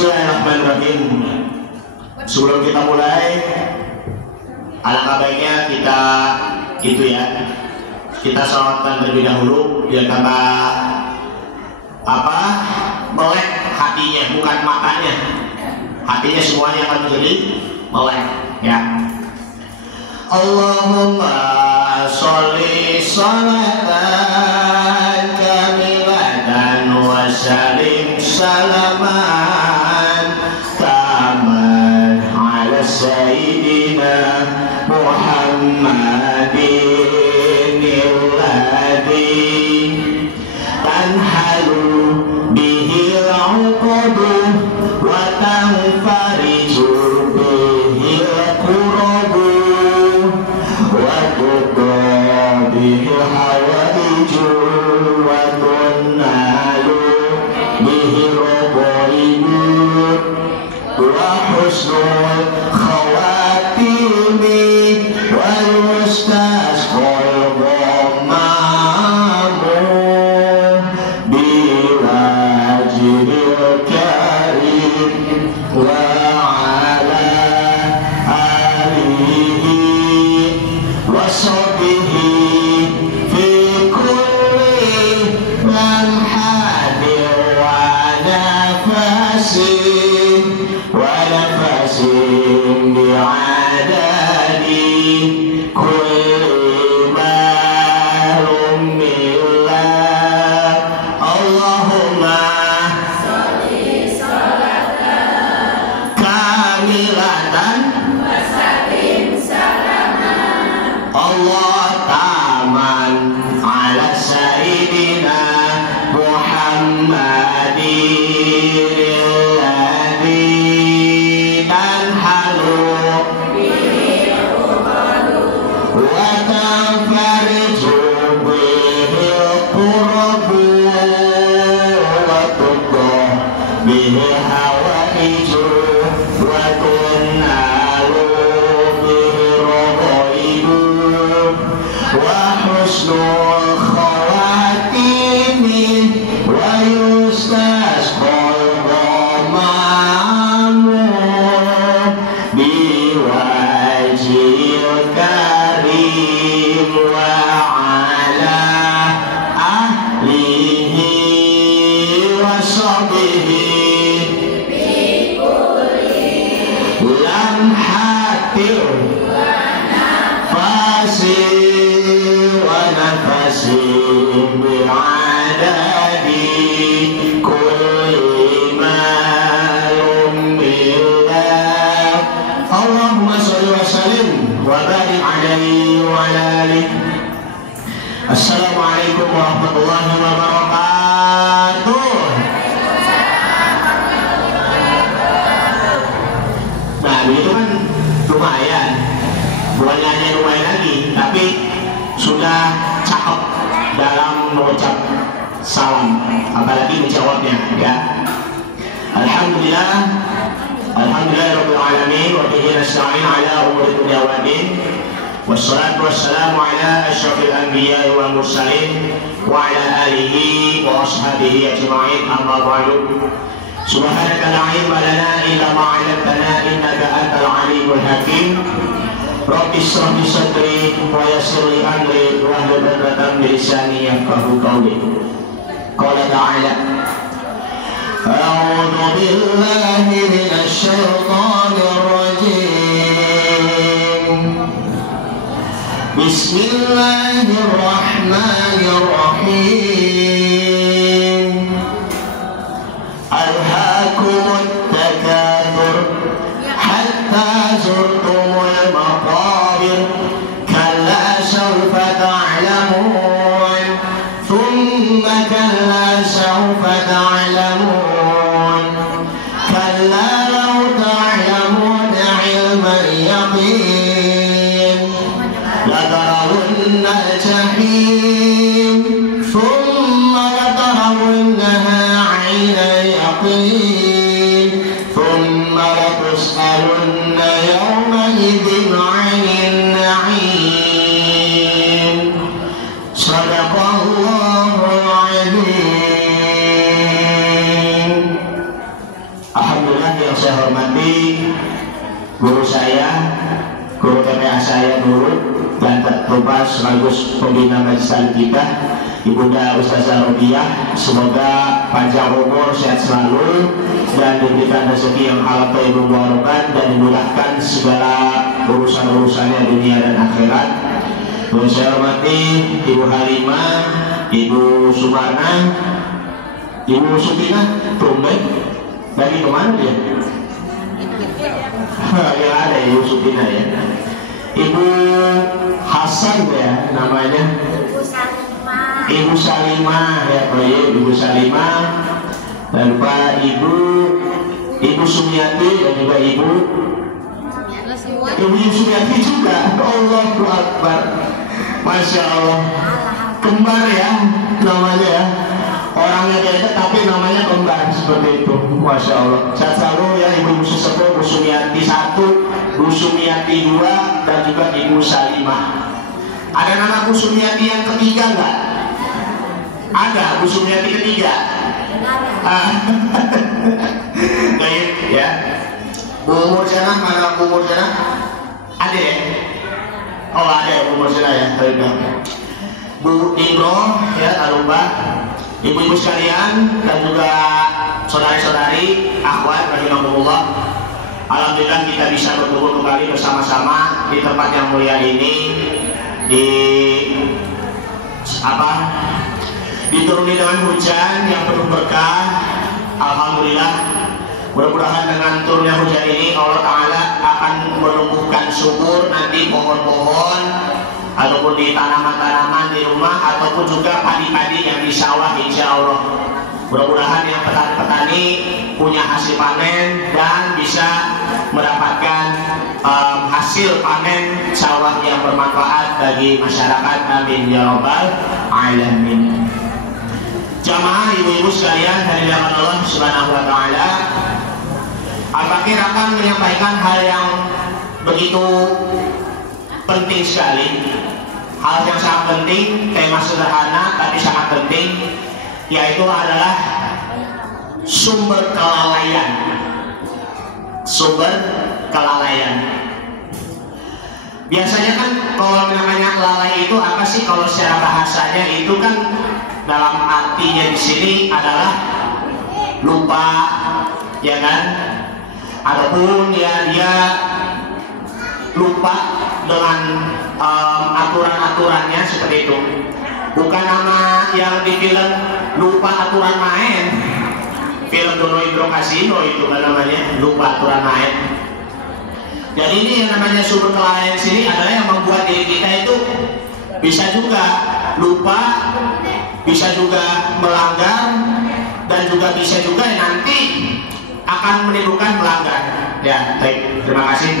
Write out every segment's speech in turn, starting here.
Bismillahirrahmanirrahim. Sebelum kita mulai, alangkah baiknya kita salawatkan terlebih dahulu biar kata melek hatinya, bukan matanya. Hatinya semuanya akan menjadi melek, ya. Allahumma sholli sholatan kamilatan wa salim salaman taman ala sayyidina Muhammadin alladhi tanhalu bihi al-uqadu wa tanfariju bihi al-qurabu به الحوائج وتنال به الرقائب وحسن الخواتيم ويستسقى الغمام بوجه الكريم وعلى آله وصحبه في كل لمحة ونفس بعدد كل معلوم الله. اللهم صل صلاة كاملة وسلم سلاما Allah taman ala sayyidina Muhammadin alladhi tanhalu bihi al-uqadu wa tanfariju bihi al-qurabu wa tuqda bihi hawaiju wa tunnalu bihi raqaibu وحسن الخواتيم ويستسقى الغمام بوجه الكريم وعلى أهله وصحبه بكل لمحة ونفس بعدد كل معلوم الله. اللهم صل وسلم وبارك عليه وعلى آله. Assalamualaikum warahmatullahi wabarakatuh. Nah, itu kan lumayan, bukannya hanya lumayan lagi, tapi sudah cakep dalam mengucap salam, apalagi menjawabnya, ya. Alhamdulillah, alhamdulillahirabbil alamin wa bihi nasta'in ala umuri dunya wa din. Wassalatu wassalamu ala asyrafil anbiya'i wal mursalin wa ala alihi wa ashabihi ajma'in. Amma ba'du. Subhanaka la ilma lana illa ma 'allamtana innaka antal alimul hakim. Rabbi shrah li sadri wa yassir li amri wahlul 'uqdatam min lisani yafqahu qawli. Qala ta'ala A'udzu billahi minasy syaithanir rajim. Bismillahirrahmanirrahim. Alhaakumut takatsur hatta zurtumul maqabir kalla sawfa ta'lamun thumma kalla sawfa ta'lamun kalla law ta'lamuna 'ilmal yaqin la tarawunna al-jahim thumma la tarawunnaha 'ainal yaqin thumma la tus'alunna yawma'idhin 'anil na'im. Shadaqallahul 'azim. Alhamdulillah yang saya hormati guru saya, guru TPA saya dulu dan tertuba sekaligus pembina majelis kita, Ibunda Ustazah Robiah. Semoga panjang umur, sehat selalu, dan diberikan rezeki yang halal thayyibun mubarak dan dimudahkan segala urusan-urusannya dunia dan akhirat. Dan saya hormati Ibu Halimah, Ibu Sumarna, Ibu Sutina, tumben lagi kemana dia? Ya ada Ibu Sutina ya. Ibu Hasan ya namanya. Ibu Salimah ya, Ibu Salimah, dan Pak Ibu Sumiati, dan juga Ibu Sumiati juga. Allahu Akbar, Masya Allah, kembar ya namanya ya. Orangnya beda tapi namanya kembar seperti itu. Masya Allah. Sehat selalu ya Ibu Sesepuh, Bu Sumiati 1, Bu Sumiati 2, dan juga Ibu Salimah. Ada nama Bu Sumiati yang ketiga enggak? Ada Bu Sumiati ketiga. Baik ya. Bu Murjana, mana Bu Murjana? Ada ya? Oh ada ya Bu Murjana ya. Baik. Bu Indro ya, tak lupa. Ibu-ibu sekalian dan juga saudari-saudari, akhwat rahimahumullah. Alhamdulillah kita bisa bertemu kembali bersama-sama di tempat yang mulia ini, dituruni dengan hujan yang penuh berkah. Alhamdulillah, mudah-mudahan dengan turunnya hujan ini Allah Ta'ala akan menumbuhkan subur nanti pohon-pohon ataupun di tanaman-tanaman di rumah, ataupun juga padi-padi yang di sawah, insya Allah. Mudah-mudahan yang petani-petani punya hasil panen dan bisa mendapatkan hasil panen sawah yang bermanfaat bagi masyarakat. Amin ya rabbal alamin. Jamaah ibu-ibu sekalian dari Allah Subhanahu wa Ta'ala, Al-Fakir akan menyampaikan hal yang begitu penting sekali, hal yang sangat penting, tema sederhana tapi sangat penting, yaitu adalah sumber kelalaian. Sumber kelalaian. Biasanya kan kalau namanya lalai itu apa sih? Kalau secara bahasanya itu kan dalam artinya di sini adalah lupa, ya kan? Ataupun ya dia lupa dengan aturan-aturannya seperti itu. Bukan nama yang di film lupa aturan main, film Dono Indro Kasino itu kan namanya lupa aturan main. Jadi ini yang namanya sumber kelalaian sini adalah yang membuat diri kita itu bisa juga lupa, bisa juga melanggar, dan juga bisa juga nanti akan menimbulkan melanggar. Ya, baik, terima kasih.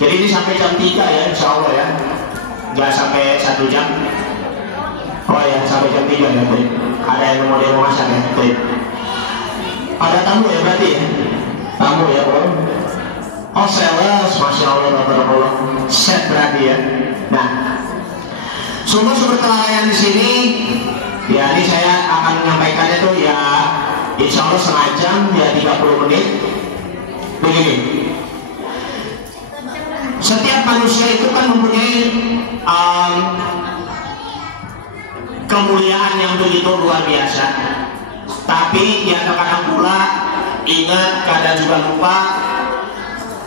Jadi ini sampai jam 3 ya, insya Allah ya, nggak sampai 1 jam. Oh ya, sampai jam 3 ya, baik. Ada yang mau dia mau masak ya, baik. Ada tamu ya berarti ya? Tamu ya, oh sales, Masya Allah, Bapak-Bapak, set berarti ya. Nah, sumber-sumber kelalaian di sini, ya ini saya akan menyampaikannya tuh ya, insya Allah setengah jam, ya 30 menit. Begini. Setiap manusia itu kan mempunyai kemuliaan yang begitu luar biasa. Tapi ya terkadang pula ingat, kadang juga lupa,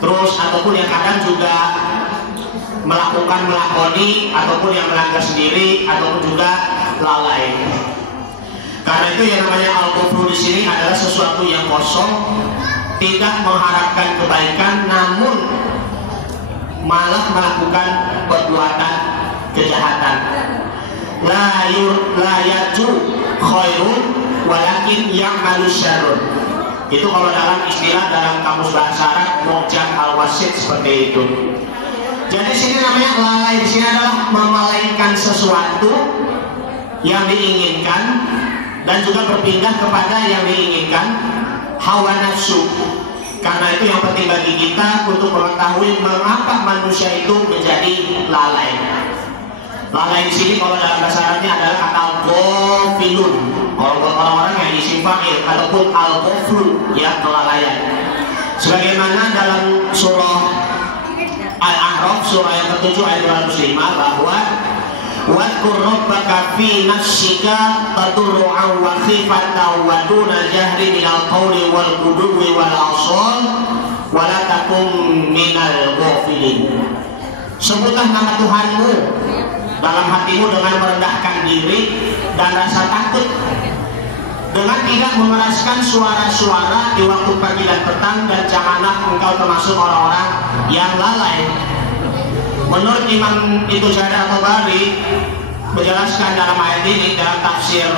terus ataupun yang kadang juga melakoni ataupun yang melanggar sendiri, ataupun juga lalai. Karena itu yang namanya al-kufru di sini adalah sesuatu yang kosong, tidak mengharapkan kebaikan, namun malah melakukan perbuatan kejahatan. La yaju khairun walakin ya'malu syarrun. Itu kalau dalam istilah dalam kamus bahasa Arab Mu'jam al-Wasit seperti itu. Jadi sini namanya lalai di sini adalah memalaikan sesuatu yang diinginkan dan juga berpindah kepada yang diinginkan, hawa nafsu. Karena itu yang penting bagi kita untuk mengetahui mengapa manusia itu menjadi lalai. Lalai di sini kalau dalam bahasa Arabnya adalah kata ghafilun. Kalau buat orang-orang yang isim fa'il ataupun al-ghaflu, ya kelalaian. Sebagaimana dalam surah Al-A'raf surah yang ke-7 ayat 205 bahwa wadkur rabbaka fi nafsika tadarru'an wa khifatan wa duna jahri minal qawli wal quduwi wal asal wa la takum minal ghafilin. Sebutlah nama Tuhanmu dalam hatimu dengan merendahkan diri dan rasa takut, dengan tidak mengeraskan suara-suara di waktu pagi dan petang, dan janganlah engkau termasuk orang-orang yang lalai. Menurut Imam At-Tabari At-Tabari menjelaskan dalam ayat ini dalam tafsir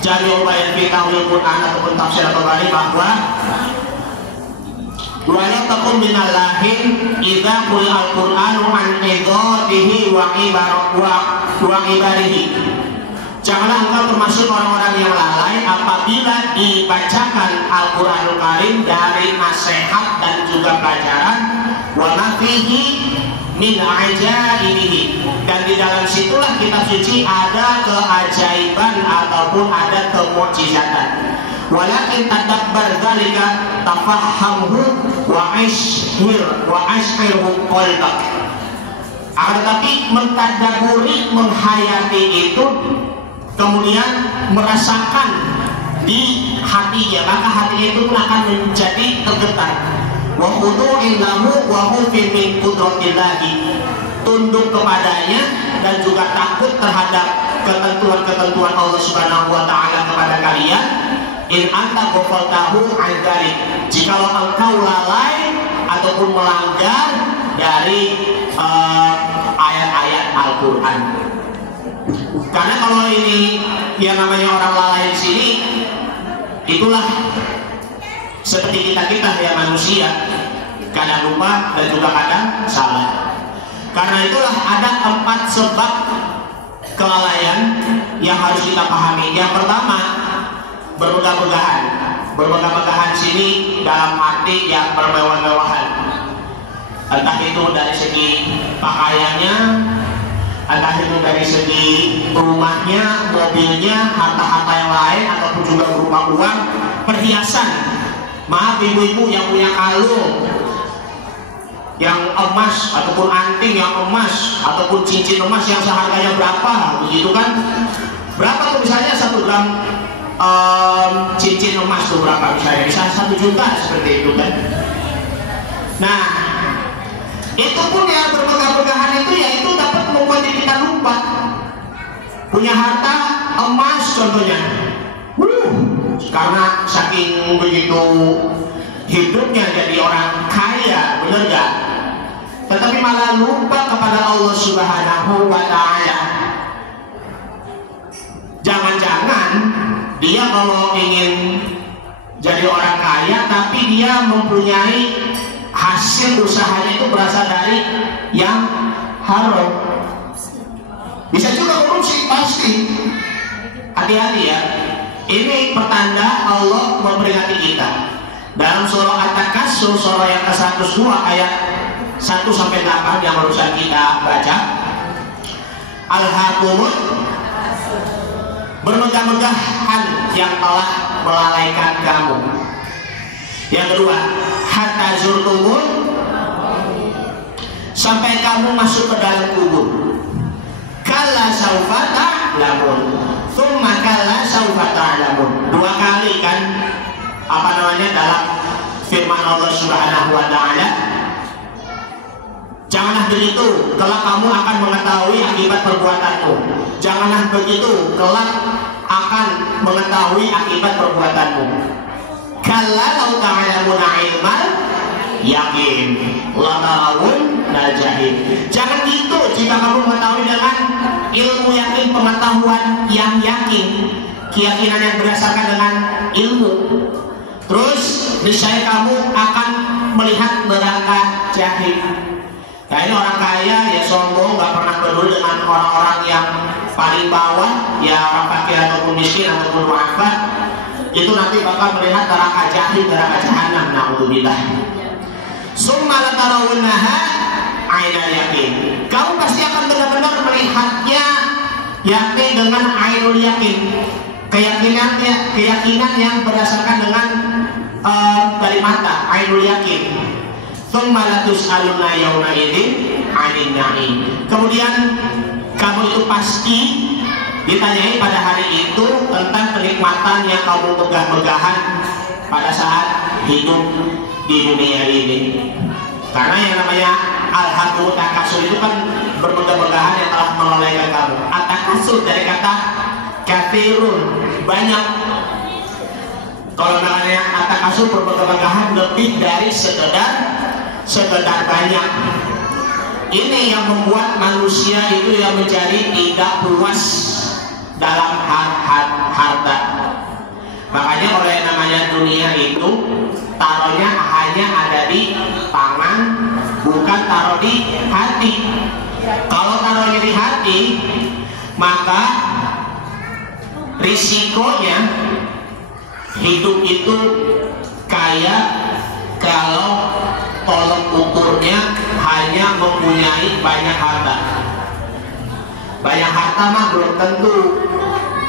Jami'ul Bayan fi Ta'wil Quran ataupun tafsir At-Tabari bahwa wa la takum minal lahin idza qul al-Qur'anu an idatihi wa ibarihi. Janganlah engkau termasuk orang-orang yang lalai apabila dibacakan Al-Quranul Karim dari nasihat dan juga pelajaran, wa ma fihi min ajaibihi, dan di dalam situlah kitab suci ada keajaiban ataupun ada kemukjizatan. Walakin tadabbar dzalika tafahhamhu wa ashirhu qalbak. Akan tetapi mentadaburi, menghayati itu, kemudian merasakan di hatinya, maka hatinya itu pun akan menjadi tergetar. Wa khudu'in lahu wa khufin min qudratillahi, tunduk kepadanya dan juga takut terhadap ketentuan-ketentuan Allah Subhanahu wa taala kepada kalian. In anta ghafaltahu an dzalik, jikalau engkau lalai ataupun melanggar dari ayat-ayat Al-Quran. Karena kalau ini yang namanya orang lalai di sini, itulah seperti kita ya manusia, kadang lupa dan juga kadang salah. Karena itulah ada 4 sebab kelalaian yang harus kita pahami. Yang pertama, bermegah-megahan. Bermegah-megahan sini dalam arti yang bermewah-mewahan. Entah itu dari segi pakaiannya, entah itu dari segi rumahnya, mobilnya, harta-harta yang lain, ataupun juga berupa uang, perhiasan. Maaf ibu-ibu yang punya kalung yang emas, ataupun anting yang emas, ataupun cincin emas yang seharganya berapa, begitu kan? Berapa tuh misalnya 1 gram cincin emas tuh berapa misalnya? Bisa 1 juta seperti itu kan? Nah, itu pun yang bermegah-megahan itu, yaitu dapat membuat kita lupa. Punya harta emas contohnya, karena saking begitu hidupnya jadi orang kaya, bener gak? Tetapi malah lupa kepada Allah Subhanahu wa ta'ala. Jangan-jangan dia kalau ingin jadi orang kaya, tapi dia mempunyai hasil usahanya itu berasal dari yang haram. Bisa juga korupsi, pasti. Hati-hati ya. Ini pertanda Allah memperingati kita. Dalam surah At-Takatsur, surah yang ke-102 ayat 1-8 yang barusan kita baca, Al-Hakumut, bermegah-megahan yang telah melalaikan kamu. Yang kedua, hatta zurtumul, sampai kamu masuk ke dalam kubur. Kalla saufa ta'lamun, tsumma kalla saufa ta'lamun. 2 kali kan dalam firman Allah Subhanahu wa taala, janganlah begitu, kelak kamu akan mengetahui akibat perbuatanmu. Janganlah begitu, kelak akan mengetahui akibat perbuatanmu. Kalla law ta'lamuna ilmal yakin la tarawun najahid. Jangan gitu jika kamu mengetahui dengan ilmu yakin, pengetahuan yang yakin, keyakinan yang berdasarkan dengan ilmu. Terus niscaya kamu akan melihat neraka jahim. Nah, ini orang kaya ya sombong, gak pernah peduli dengan orang-orang yang paling bawah, ya orang fakir ataupun miskin ataupun mu'afat. Itu nanti bakal melihat neraka jahim, neraka jahanam. Na'udzubillah. Summa latarawunnaha ainal yakin. Kamu pasti akan benar-benar melihatnya yakni dengan ainul yakin. Keyakinan yang berdasarkan dengan dari mata, ainul yakin. Tsumma latus'alunna yauma idzin 'anil na'im. Kemudian kamu itu pasti ditanyai pada hari itu tentang kenikmatan yang kamu megah-megahan pada saat hidup di dunia ini. Karena yang namanya al-haqqu takasur itu kan bermegah-megahan yang telah melolehkan kamu. At-takasur dari kata katsirun, banyak. Kalau namanya at-takasur bermegah-megahan lebih dari sekedar banyak. Ini yang membuat manusia itu yang menjadi tidak puas dalam harta. Makanya oleh namanya dunia itu taruhnya hanya ada di tangan, bukan taruh di hati. Kalau taruhnya di hati, maka risikonya hidup itu kayak kalau tolok ukurnya hanya mempunyai banyak harta. Banyak harta mah belum tentu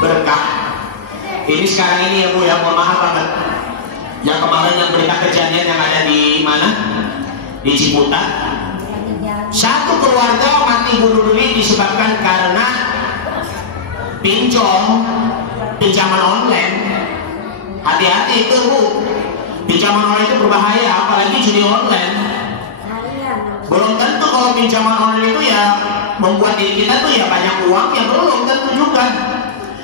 berkah. Ini sekarang ini ya Bu, yang mohon maaf banget. Yang kemarin yang berita kejadian yang ada di mana? Di Ciputat. Satu keluarga mati bunuh diri disebabkan karena pinjaman online. Hati-hati itu Bu. Pinjaman online itu berbahaya, apalagi judi online. Belum tentu kalau pinjaman online itu ya membuat diri kita tuh ya banyak uang, ya belum tentu juga.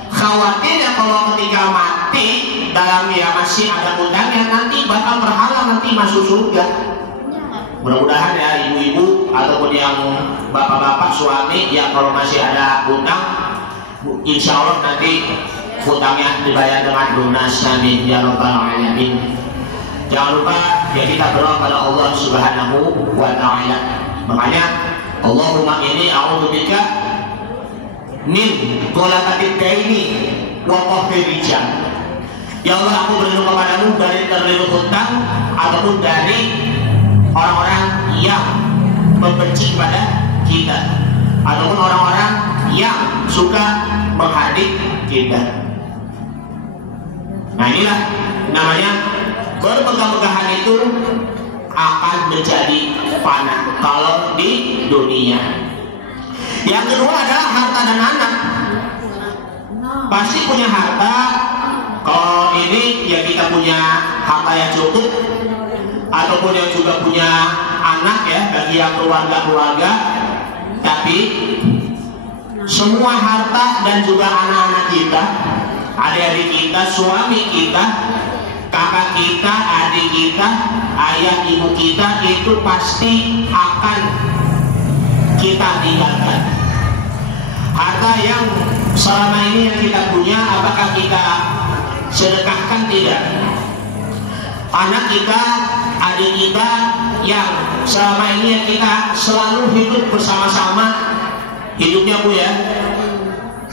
Khawatirnya kalau ketika mati dalam ya masih ada utangnya, nanti bakal berhalang nanti masuk surga. Mudah-mudahan ya ibu-ibu ataupun yang bapak-bapak suami yang kalau masih ada utang, insya Allah nanti utangnya dibayar dengan lunas. Amin ya rabbal alamin. Jangan lupa ya kita berdoa pada Allah Subhanahu wa ta'ala. Makanya Allahumma inni a'udzubika min qalabatid daini wa qahrir rijal. Ya Allah, aku berlindung kepadamu dari terlilit hutang ataupun dari orang-orang yang membenci kepada kita ataupun orang-orang yang suka menghadik kita. Nah inilah namanya bermegah-megahan itu akan menjadi fana kalau di dunia. Yang kedua adalah harta dan anak. Pasti punya harta. Kalau ini ya kita punya harta yang cukup, ataupun yang juga punya anak ya bagi yang keluarga-keluarga. Tapi semua harta dan juga anak-anak kita, adik-adik kita, suami kita, kakak kita, adik kita, ayah ibu kita itu pasti akan kita tinggalkan. Harta yang selama ini yang kita punya, apakah kita sedekahkan? Tidak. Anak kita, adik kita yang selama ini yang kita selalu hidup bersama-sama hidupnya Bu ya,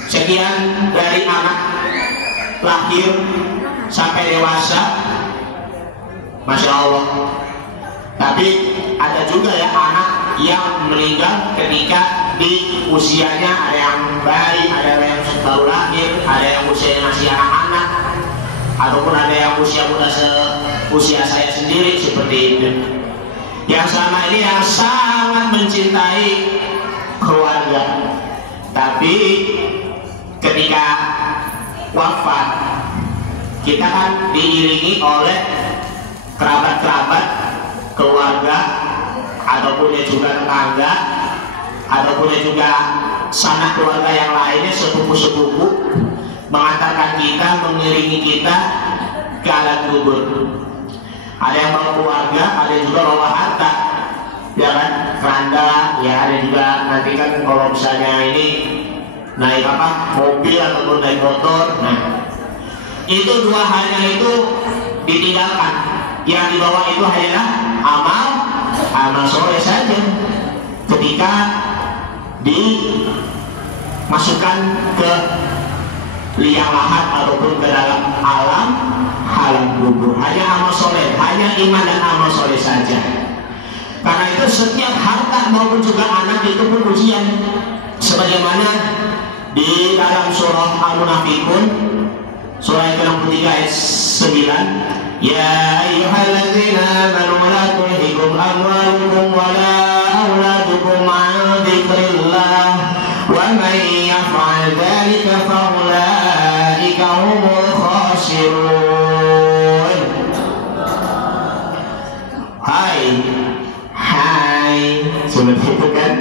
sekian dari anak lahir sampai dewasa, Masya Allah. Tapi ada juga ya anak yang meninggal ketika di usianya, ada yang bayi, ada yang baru lahir, ada yang usianya masih anak-anak, ataupun ada yang usia muda usia saya sendiri seperti itu. Yang selama ini yang sangat mencintai keluarga, tapi ketika wafat kita kan diiringi oleh kerabat-kerabat keluarga ataupun juga tetangga ataupun juga sanak keluarga yang lainnya, sepupu-sepupu mengantarkan kita, mengiringi kita ke alam kubur. Ada yang bawa keluarga, ada yang juga bawa harta, ya kan, keranda, ya ada juga nanti kan kalau misalnya ini naik mobil ataupun naik motor. Nah itu dua halnya itu ditinggalkan, yang dibawa itu hanyalah amal soleh saja. Ketika dimasukkan ke liang lahat ataupun ke dalam alam kubur, hanya amal soleh, hanya iman dan amal soleh saja. Karena itu setiap harta maupun juga anak itu pun ujian, sebagaimana di dalam surah Al-Munafiqun surah yang ke-63 ayat 9, ya ayyuhalladzina amwalukum wala auladukum an dzikrillah wa man yaf'al dzalika fa ulaika humul khasirun. Hai seperti itu kan.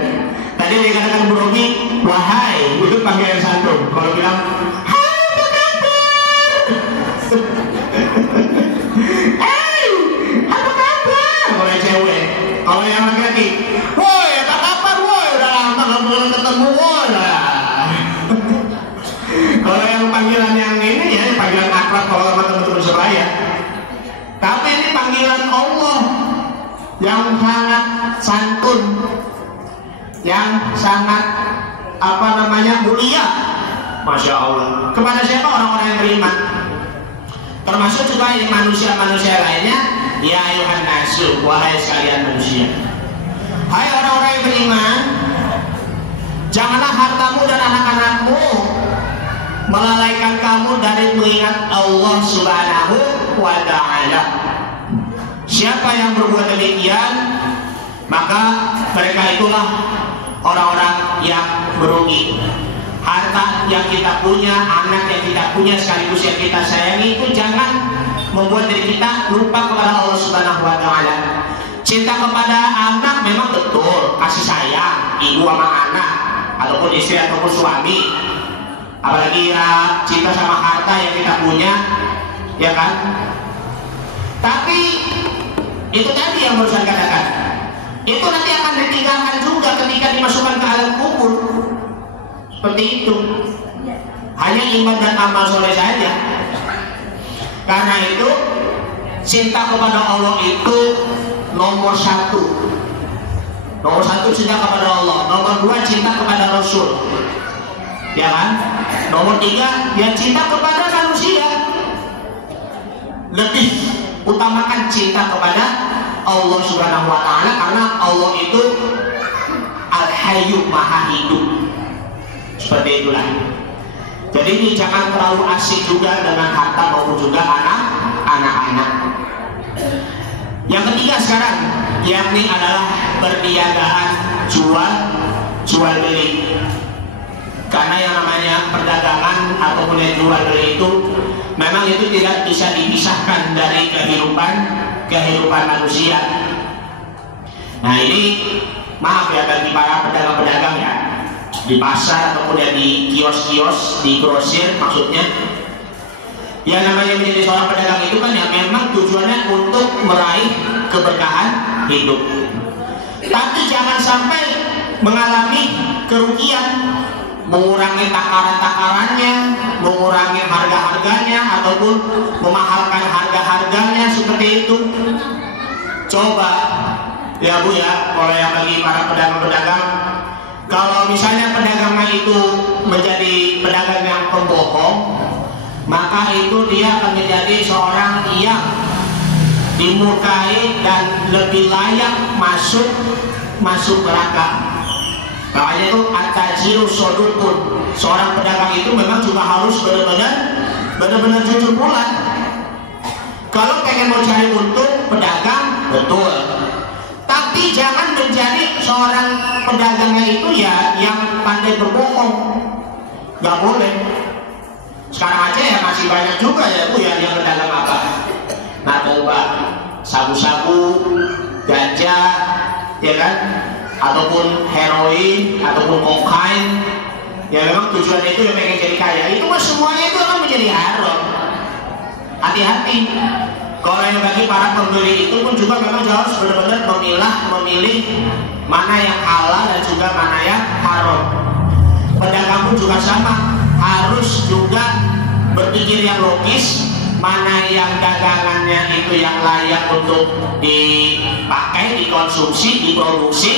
Tadi dikatakan Bu Romi, wahai, itu panggilan santun. Kalau bilang hai apa kabar, hey apa kabar, kalau yang cewek. Kalau yang laki-laki, woi apa kabar, woi udah lama nggak boleh ketemu, woi. Kalau yang panggilan yang ini ya panggilan akrab kalau sama teman-teman sebaya. Tapi ini panggilan Allah yang sangat santun, yang sangat mulia, masya Allah. Kepada siapa? Orang-orang yang beriman, termasuk juga yang manusia-manusia lainnya. Ya ayuhan nasu, wahai sekalian manusia, hai orang-orang yang beriman, janganlah hartamu dan anak-anakmu melalaikan kamu dari mengingat Allah Subhanahu wa ta'ala. Siapa yang berbuat demikian, maka mereka itulah orang-orang yang merugi. Harta yang kita punya, anak yang kita punya, sekaligus yang kita sayangi, itu jangan membuat diri kita lupa kepada Allah Subhanahu wa ta'ala. Cinta kepada anak memang betul, kasih sayang ibu sama anak, ataupun istri ataupun suami. Apalagi ya cinta sama harta yang kita punya, ya kan? Tapi itu tadi yang baru saya katakan, itu nanti akan ditinggalkan juga ketika dimasukkan ke alam kubur. Seperti itu. Hanya iman dan amal soleh saja. Karena itu cinta kepada Allah itu nomor satu. Nomor satu cinta kepada Allah. Nomor dua cinta kepada Rasul. Ya kan? Nomor tiga ya cinta kepada manusia. Lebih utamakan cinta kepada Allah Subhanahu wa ta'ala, karena Allah itu Al-Hayyu, Maha Hidup. Seperti itulah. Jadi ini jangan terlalu asik juga dengan harta maupun juga anak-anak. Yang ketiga sekarang, yakni adalah perniagaan jual beli. Karena yang namanya perdagangan ataupun jual beli itu memang itu tidak bisa dipisahkan dari kehidupan manusia. Nah ini maaf ya bagi para pedagang-pedagang ya, di pasar ataupun ya di kios-kios, di grosir maksudnya. Yang namanya menjadi seorang pedagang itu kan ya memang tujuannya untuk meraih keberkahan hidup. Tapi jangan sampai mengalami kerugian, mengurangi takaran-takarannya, mengurangi harga-harganya, ataupun memahalkan harga-harganya seperti itu. Coba ya Bu ya, kalau yang bagi para pedagang-pedagang, kalau misalnya pedagangnya itu menjadi pedagang yang pembohong, maka itu dia akan menjadi seorang yang dimurkai dan lebih layak masuk neraka. Makanya itu at-tajiru sodukun. Seorang pedagang itu memang juga harus benar-benar jujur pula. Kalau pengen mau cari untung, pedagang betul. Tapi jangan menjadi seorang pedagangnya itu ya yang pandai berbohong. Gak boleh. Sekarang aja ya masih banyak juga ya Bu ya yang pedagang apa? Narkoba, sabu-sabu, ganja, ya kan? Ataupun heroin, ataupun kokain. Ya memang tujuannya itu yang pengen jadi kaya. Itu mah semuanya itu akan menjadi haram. Hati-hati. Kalau yang bagi para pembeli itu pun juga memang harus benar-benar memilih mana yang halal dan juga mana yang haram. Pedagang pun juga sama, harus juga berpikir yang logis, mana yang dagangannya itu yang layak untuk dipakai, dikonsumsi, diproduksi,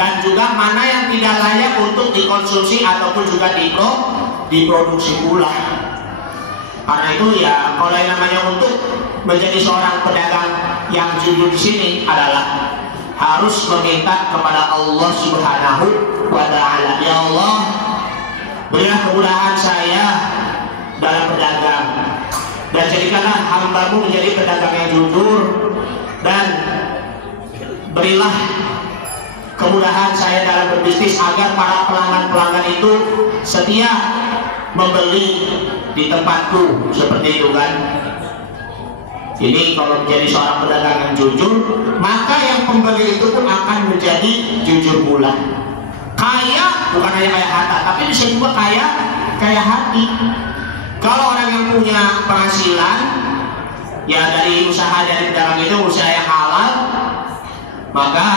dan juga mana yang tidak layak untuk dikonsumsi ataupun juga diproduksi pula. Karena itu ya, kalau yang namanya untuk menjadi seorang pedagang yang jujur di sini adalah harus meminta kepada Allah Subhanahu wa ta'ala. Ya Allah, berilah kemudahan saya dalam berdagang, dan jadikanlah hamba-Mu menjadi pedagang yang jujur, dan berilah kemudahan saya dalam berbisnis agar para pelanggan-pelanggan itu setia membeli di tempatku, seperti itu kan. Jadi kalau menjadi seorang pedagang yang jujur, maka yang pembeli itu pun akan menjadi jujur pula. Kaya bukan hanya kaya harta, tapi bisa juga kaya hati. Kalau orang yang punya penghasilan ya dari usaha dari pedagang itu usaha yang halal, maka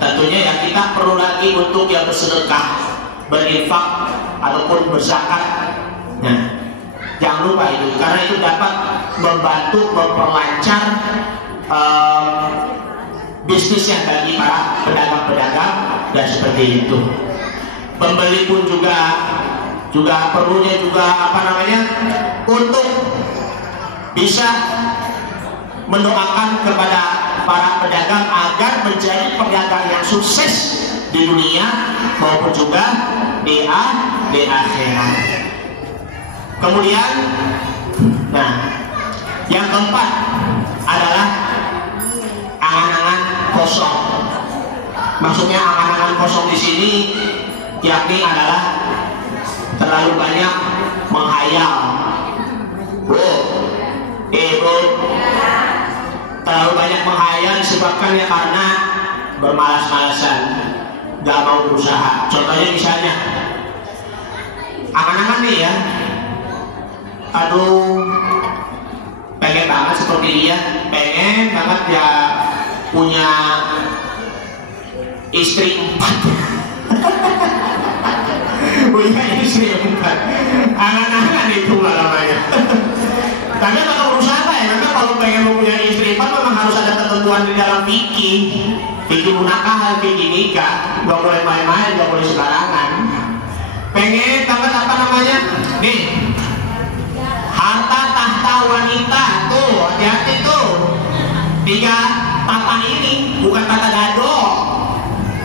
tentunya ya kita perlu lagi untuk yang bersedekah, berinfak ataupun berzakat. Nah, jangan lupa itu, karena itu dapat membantu memperlancar bisnisnya bagi para pedagang-pedagang dan seperti itu. Pembeli pun juga perlunya juga untuk bisa mendoakan kepada para pedagang agar menjadi pedagang yang sukses di dunia maupun juga di akhirat. Kemudian, nah, yang keempat adalah angan-angan kosong. Maksudnya angan-angan kosong di sini yakni adalah terlalu banyak menghayal. Terlalu banyak menghayal disebabkan ya karena bermalas-malasan, gak mau berusaha. Contohnya misalnya angan-angan nih ya, aduh pengen banget seperti dia, pengen banget ya punya istri 4 punya istri 4, angan-angan itu namanya. Karena kalau berusaha ya, memang kalau pengen mempunyai istri 4 memang harus ada ketentuan di dalam fikih munakah, fikih nikah, gak boleh main-main, gak boleh sembarangan. Pengen banget nih, harta tahta wanita tuh, hati-hati tuh, 3 tata ini bukan tata dado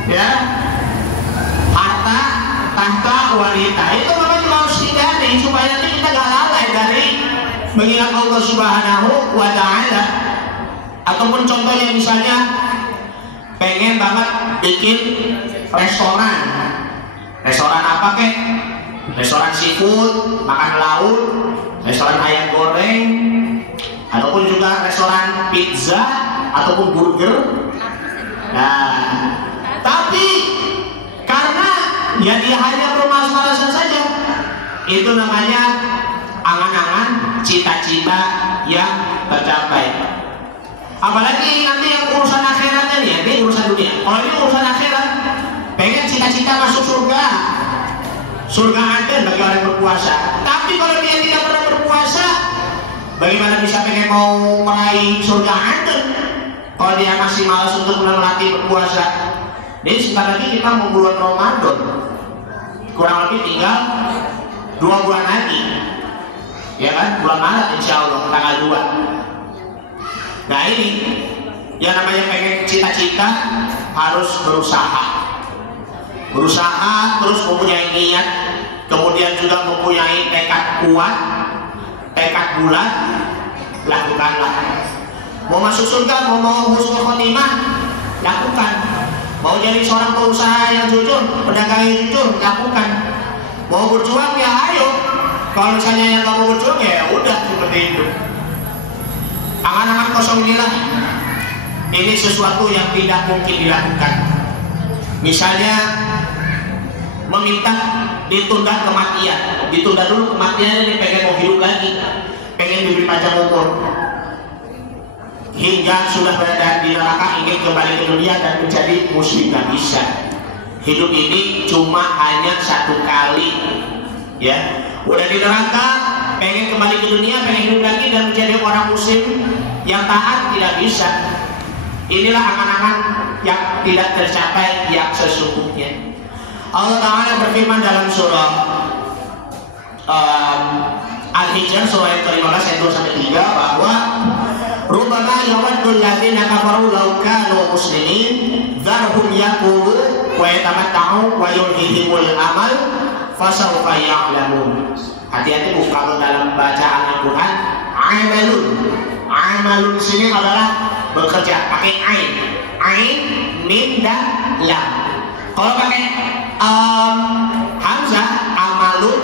ya. Harta tahta wanita itu memang juga harus hindari supaya nanti kita gak lalai dari mengingat Allah Subhanahu wa ta'ala. Ataupun contohnya misalnya pengen banget bikin restoran apa kek, restoran seafood, makan laut, restoran ayam goreng, ataupun juga restoran pizza ataupun burger. Nah, tapi karena ya dia hanya bermalas-malasan saja, itu namanya angan-angan cita-cita yang tercapai. Apalagi nanti yang urusan akhiratnya nih, ini urusan dunia. Kalau ini urusan akhirat, pengen cita-cita masuk surga ada bagi orang yang berpuasa. Tapi kalau dia tidak pernah berpuasa, bagaimana bisa pengen mau meraih surga ada kalau dia masih malas untuk melatih berpuasa? Jadi sebentar lagi kita mau bulan Ramadan, kurang lebih tinggal 2 bulan lagi, ya kan? Bulan Maret insya Allah tanggal 2. Nah ini yang namanya pengen cita-cita harus berusaha terus mempunyai niat, kemudian juga mempunyai tekad kuat, tekad bulat, lakukanlah. Mau masuk surga, mau husnul khotimah, lakukan. Mau jadi seorang pengusaha yang jujur, pedagang yang jujur, lakukan. Mau berjuang ya ayo. Kalau misalnya yang nggak mau berjuang ya udah seperti itu. Angan-angan kosong inilah, ini sesuatu yang tidak mungkin dilakukan. Misalnya meminta ditunda kematian, ditunda dulu kematian, ini pengen mau hidup lagi, pengen diberi panjang umur, hingga sudah berada di neraka ingin kembali ke dunia dan menjadi muslim. Gak bisa. Hidup ini cuma hanya 1 kali, ya. Udah di neraka, pengen kembali ke dunia, pengen hidup lagi dan menjadi orang muslim yang taat, tidak bisa. Inilah angan-angan yang tidak tercapai yang sesungguhnya. Allah Ta'ala berfirman dalam surah Al-Hijr surah yang ke-15 ayat 2-3 bahwa rubbama yawaddul ladzina kafaru law kanu muslimin dzarhum yaqulu wa yatamatta'u wa yulhihimul amal fasawfa ya'lamun. Hati-hati kalau dalam bacaan Al-Quran amalun di sini adalah bekerja pakai ain. ain, mim dan lam. Kalau pakai hamzah amalun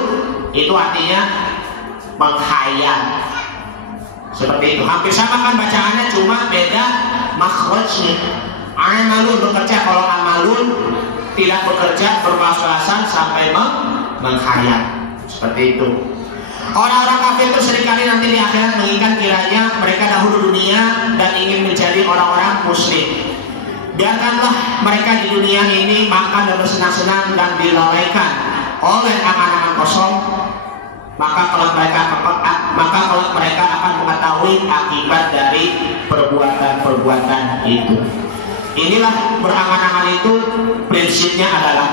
itu artinya menghayal. Seperti itu. Hampir sama kan bacaannya, cuma beda makhrajnya. Amalun bekerja, kalau amalun tidak bekerja berpas-pasan sampai menghayal. Seperti itu. Orang-orang kafir itu seringkali nanti di akhirat menginginkan kiranya mereka dahulu dunia dan ingin menjadi orang-orang muslim. Biarkanlah mereka di dunia ini makan dan bersenang-senang dan dilalaikan oleh angan-angan kosong, maka kalau mereka akan mengetahui akibat dari perbuatan-perbuatan itu. Inilah berangan-angan itu prinsipnya adalah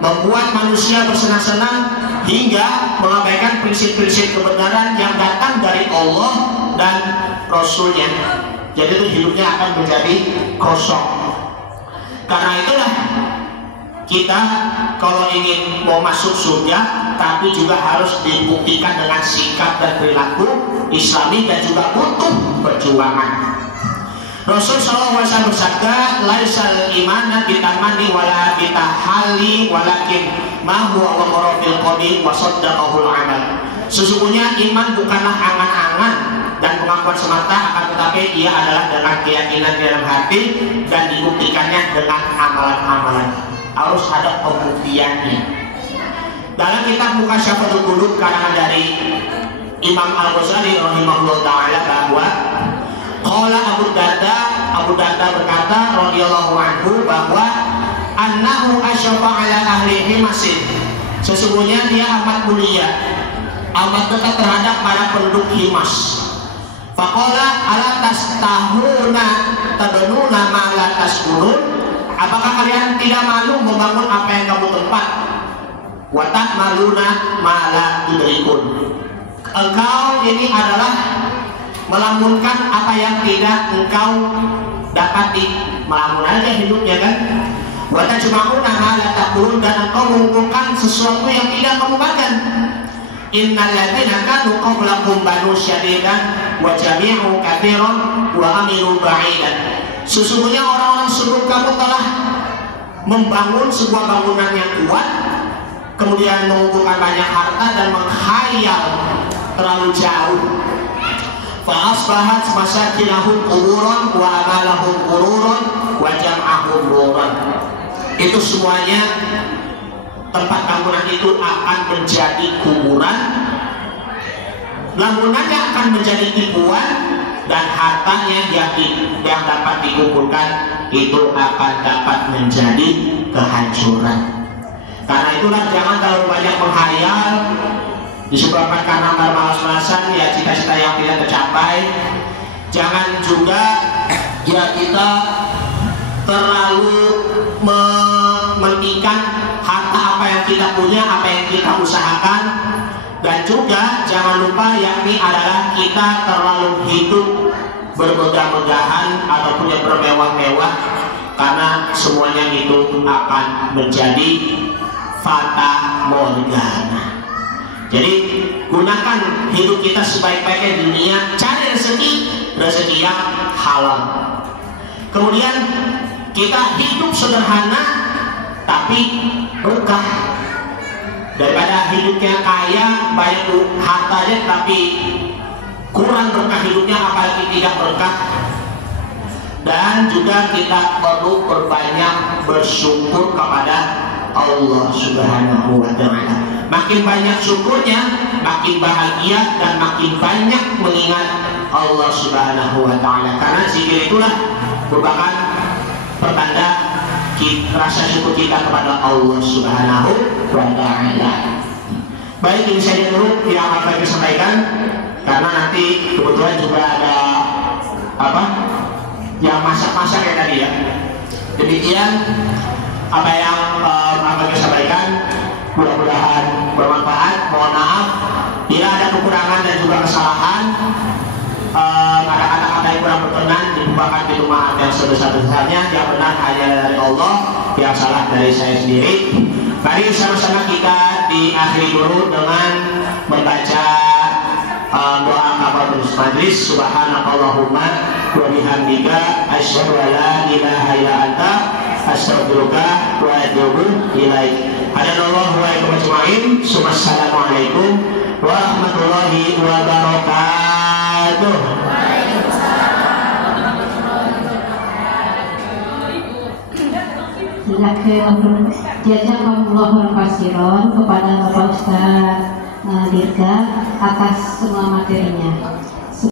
membuat manusia bersenang-senang hingga mengabaikan prinsip-prinsip kebenaran yang datang dari Allah dan Rasulnya. Jadi itu hidupnya akan menjadi kosong. Karena itulah kita kalau ingin mau masuk surga, tapi juga harus dibuktikan dengan sikap dan perilaku Islami dan juga butuh perjuangan. Rasul SAW bersabda, laisal imana bitamani wala bitahali walakin ma huwa waqara fil qalbi wa saddaqahul amal. Sesungguhnya iman bukanlah angan-angan dan pengakuan semata, akan tetapi ia adalah dengan keyakinan dalam hati dan dibuktikannya dengan amalan-amalan. Harus ada pembuktiannya. Dalam kitab Muqasyafatul Qulub karangan dari Imam Al-Ghazali rahimahullah taala bahwa qala Abu Darda berkata radhiyallahu anhu bahwa annahu asyafa ala ahli himasin, sesungguhnya dia amat mulia, amat dekat terhadap para penduduk Himas. Faqala ala tastahuna tadununa ma la taskunun, apakah kalian tidak malu membangun apa yang kamu tempat? Wa ta'maluna ma la tudrikun, engkau ini adalah melamunkan apa yang tidak engkau dapati. Melamun aja hidupnya kan. Wa tajma'una ma la taqulun, dan engkau mengumpulkan sesuatu yang tidak kamu makan. Innal ladzina kanu qablakum banu syadidan wa jami'u katsiran wa amilu ba'idan. Sesungguhnya orang-orang sebelum kamu telah membangun sebuah bangunan yang kuat, kemudian mengumpulkan banyak harta dan menghayal terlalu jauh. Fa'asbahat masakinahum quburan wa amalahum qururun wa jam'ahum buran. Itu semuanya, tempat bangunan itu akan menjadi kuburan, bangunannya akan menjadi tipuan, dan hartanya yang dapat dikumpulkan itu akan dapat menjadi kehancuran. Karena itulah jangan terlalu banyak menghayal disebabkan karena bermalas-malasan ya cita-cita yang tidak tercapai. Jangan juga ya kita terlalu mementingkan harta apa yang kita punya, apa yang kita usahakan. Dan juga jangan lupa yakni adalah kita terlalu hidup bermegah-megahan ataupun yang bermewah-mewah, karena semuanya itu akan menjadi fata morgana. Jadi gunakan hidup kita sebaik-baiknya di dunia, cari rezeki yang halal. Kemudian kita hidup sederhana tapi berkah, daripada hidupnya kaya banyak hartanya tapi kurang berkah hidupnya, apalagi tidak berkah. Dan juga kita perlu berbanyak bersyukur kepada Allah Subhanahu wa ta'ala. Makin banyak syukurnya, makin bahagia dan makin banyak mengingat Allah Subhanahu wa ta'ala. Karena zikir itulah merupakan pertanda rasa syukur kita kepada Allah Subhanahu wa ta'ala. Baik, ini saja dulu yang akan saya sampaikan, karena nanti kebetulan juga ada yang masak-masak ya tadi ya. Demikian apa yang akan saya sampaikan, mudah-mudahan bermanfaat. Mohon maaf bila ada kekurangan dan juga kesalahan. Ada kata-kata yang kurang berkenan, dibukakan di rumah yang sebesar-besarnya. Yang benar hanya dari Allah, yang salah dari saya sendiri. Mari sama-sama kita diakhiri dulu dengan membaca doa kafaratul majlis. Subhanakallahumma wa bihamdika asyhadu an la ilaha illa anta astaghfiruka wa atubu ilaik. Hadanallahu wa iyyakum ajma'in. Assalamualaikum warahmatullahi wabarakatuh. Silakan jazakumullahu khairan kepada Bapak Ustaz Dirga atas semua materinya.